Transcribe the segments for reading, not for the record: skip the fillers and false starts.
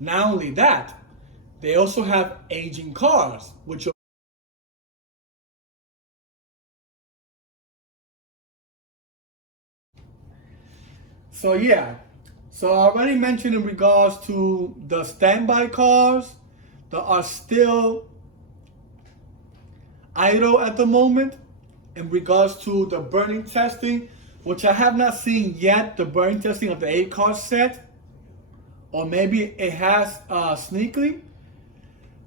Not only that, they also have aging cars, which are so yeah. So I already mentioned in regards to the standby cars that are still idle at the moment, in regards to the burning testing, which I have not seen yet, the burning testing of the 8 car set, or maybe it has sneakily.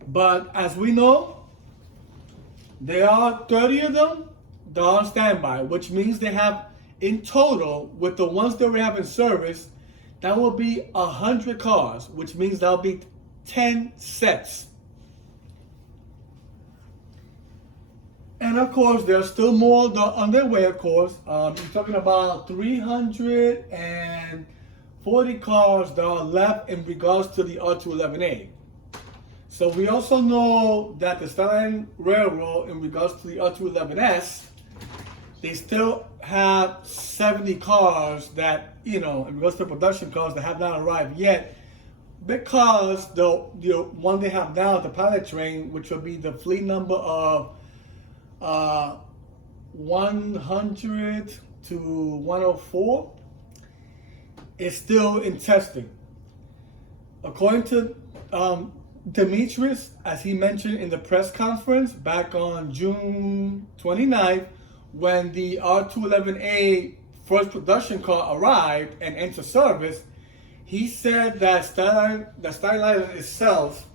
But as we know, there are 30 of them that are on standby, which means they have in total, with the ones that we have in service, that will be 100 cars, which means that'll be 10 sets. And of course, there's still more on their way, of course. You're talking about 340 cars that are left in regards to the R211A. So we also know that the Skyline Railroad, in regards to the R211S, they still have 70 cars that, in regards to production cars that have not arrived yet, because the one they have now, the pilot train, which will be the fleet number of 100 to 104, is still in testing. According to Demetrius, as he mentioned in the press conference back on June 29th, when the R211A first production car arrived and entered service, he said that Skyline itself,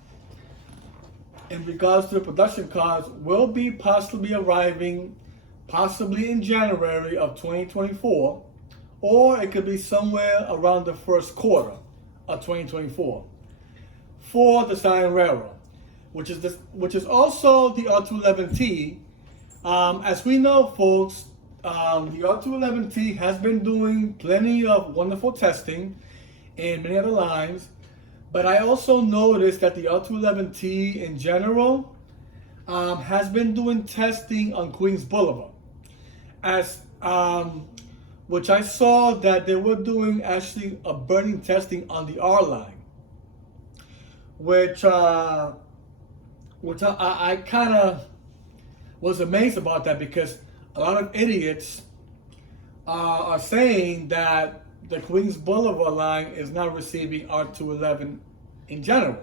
in regards to the production cars, will be possibly arriving possibly in January of 2024, or it could be somewhere around the first quarter of 2024 for the Skyline Railroad, which is also the R211T. As we know, folks, the R211T has been doing plenty of wonderful testing in many other lines, but I also noticed that the R211T in general has been doing testing on Queens Boulevard, which I saw that they were doing actually a burning testing on the R line, which I kind of was amazed about that, because a lot of idiots are saying that the Queens Boulevard line is not receiving R211 in general.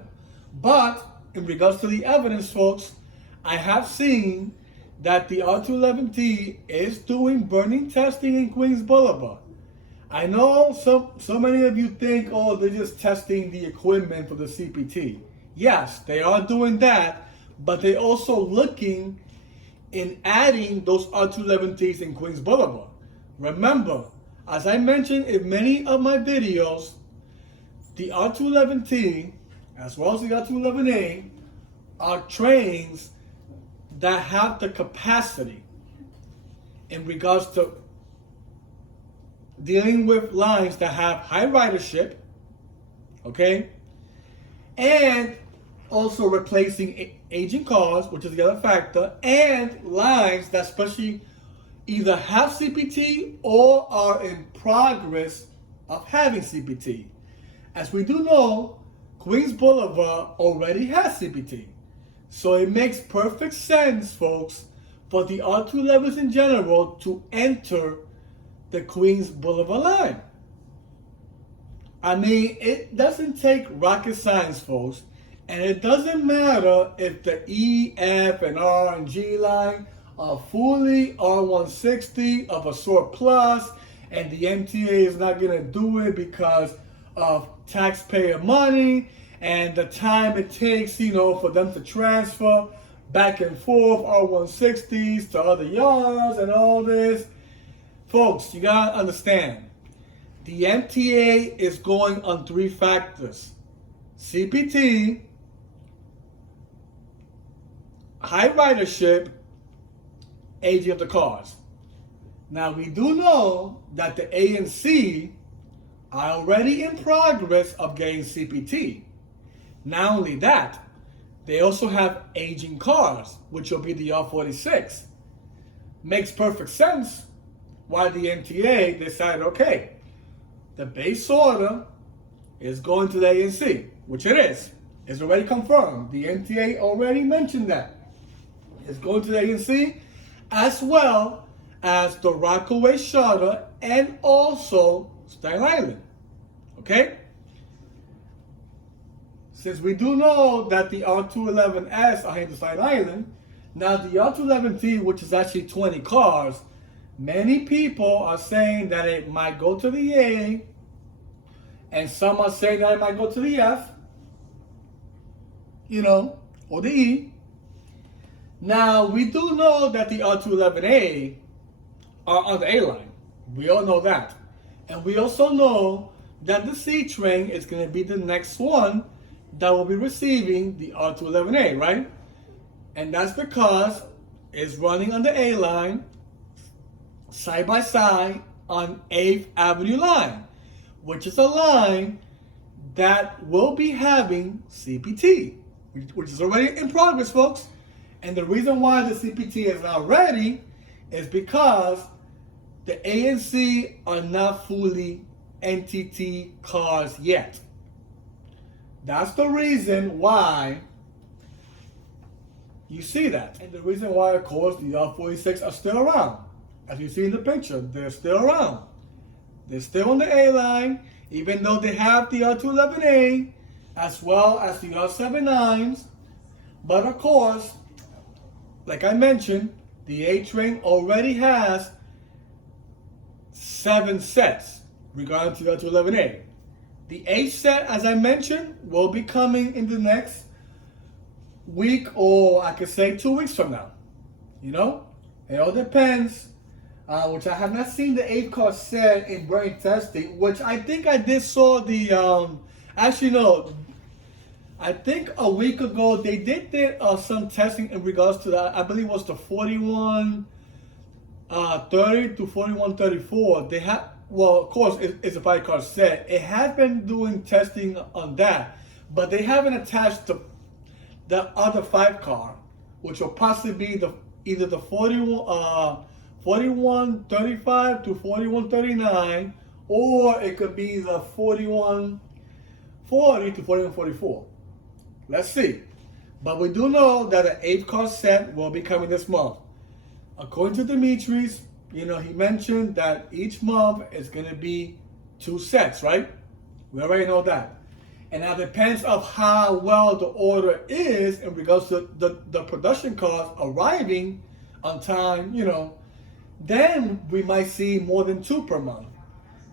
But in regards to the evidence, folks, I have seen that the R211T is doing burning testing in Queens Boulevard. I know so many of you think, oh, they're just testing the equipment for the CPT. Yes, they are doing that, but they're also looking in adding those R211Ts in Queens Boulevard. Remember, as I mentioned in many of my videos, the R211T, as well as the R211A, are trains that have the capacity in regards to dealing with lines that have high ridership, okay, and also replacing aging cars, which is the other factor, and lines that especially either have CPT or are in progress of having CPT. As we do know, Queens Boulevard already has CPT. So it makes perfect sense, folks, for the R211s in general to enter the Queens Boulevard line. I mean, it doesn't take rocket science, folks, and it doesn't matter if the E, F, and R and G line are fully R160 of a sort plus, and the MTA is not going to do it because of taxpayer money and the time it takes, for them to transfer back and forth R160s to other yards and all this. Folks, you got to understand, the MTA is going on 3 factors: CPT, high ridership, aging of the cars. Now, we do know that the A and C are already in progress of getting CPT. Not only that, they also have aging cars, which will be the R46. Makes perfect sense why the MTA decided, okay, the base order is going to the A and C. which it is. It's already confirmed. The NTA already mentioned that. It's going to the ANC as well as the Rockaway Charter and also Staten Island. Okay? Since we do know that the R211S are heading to Staten Island, now the R211T, which is actually 20 cars, many people are saying that it might go to the A, and some are saying that it might go to the F, or the E. Now, we do know that the R211A are on the A line. We all know that. And we also know that the C train is going to be the next one that will be receiving the R211A, right? And that's because it's running on the A line, side by side on 8th Avenue line, which is a line that will be having CPT, which is already in progress, folks. And the reason why the CPT is not ready is because the ANC are not fully NTT cars yet. That's the reason why you see that. And the reason why, of course, the R46 are still around. As you see in the picture, they're still around. They're still on the A line, even though they have the R211A as well as the R79s. But of course, like I mentioned, the A train already has 7 sets regarding to the R211A. The 8th set, as I mentioned, will be coming in the next week, or I could say 2 weeks from now. It all depends. Which I have not seen the 8th car set in brain testing, which I think I did saw the, actually no, I think a week ago they did some testing in regards to that. I believe it was the 4130 to 4134. They have, well, of course, it's a 5-car set. It has been doing testing on that, but they haven't attached the other 5-car, which will possibly be either the 4135 to 4139, or it could be the 4140 to 4144. Let's see. But we do know that an 8-car set will be coming this month. According to Demetrius, he mentioned that each month is going to be 2 sets, right? We already know that. And now it depends of how well the order is in regards to the production cars arriving on time, then we might see more than 2 per month.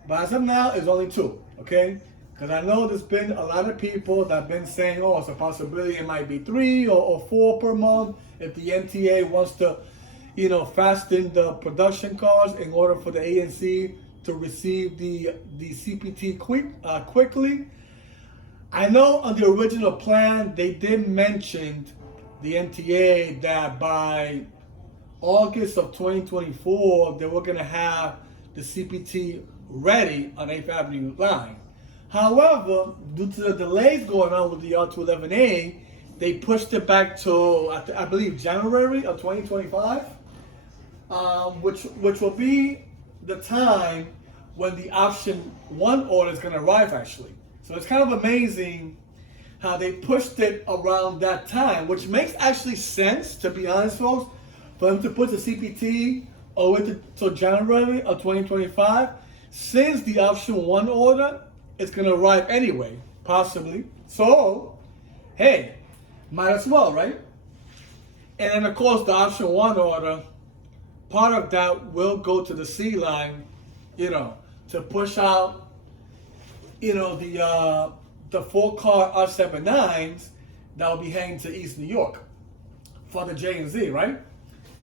But as of now, it's only 2, okay? Because I know there's been a lot of people that have been saying, oh, it's a possibility it might be 3 or 4 per month if the NTA wants to, fasten the production cars in order for the ANC to receive the CPT quickly. I know on the original plan, they did mention the NTA that by August of 2024, they were going to have the CPT ready on 8th Avenue line. However, due to the delays going on with the R211A, they pushed it back to, I believe, January of 2025, which will be the time when the option 1 order is going to arrive, actually. So it's kind of amazing how they pushed it around that time, which makes actually sense, to be honest, folks, for them to put the CPT over to January of 2025, since the option 1 order is going to arrive anyway, possibly. So, hey, might as well, right? And then, of course, the option 1 order, part of that will go to the C line, to push out, the 4-car R79s that will be heading to East New York for the J and Z, right?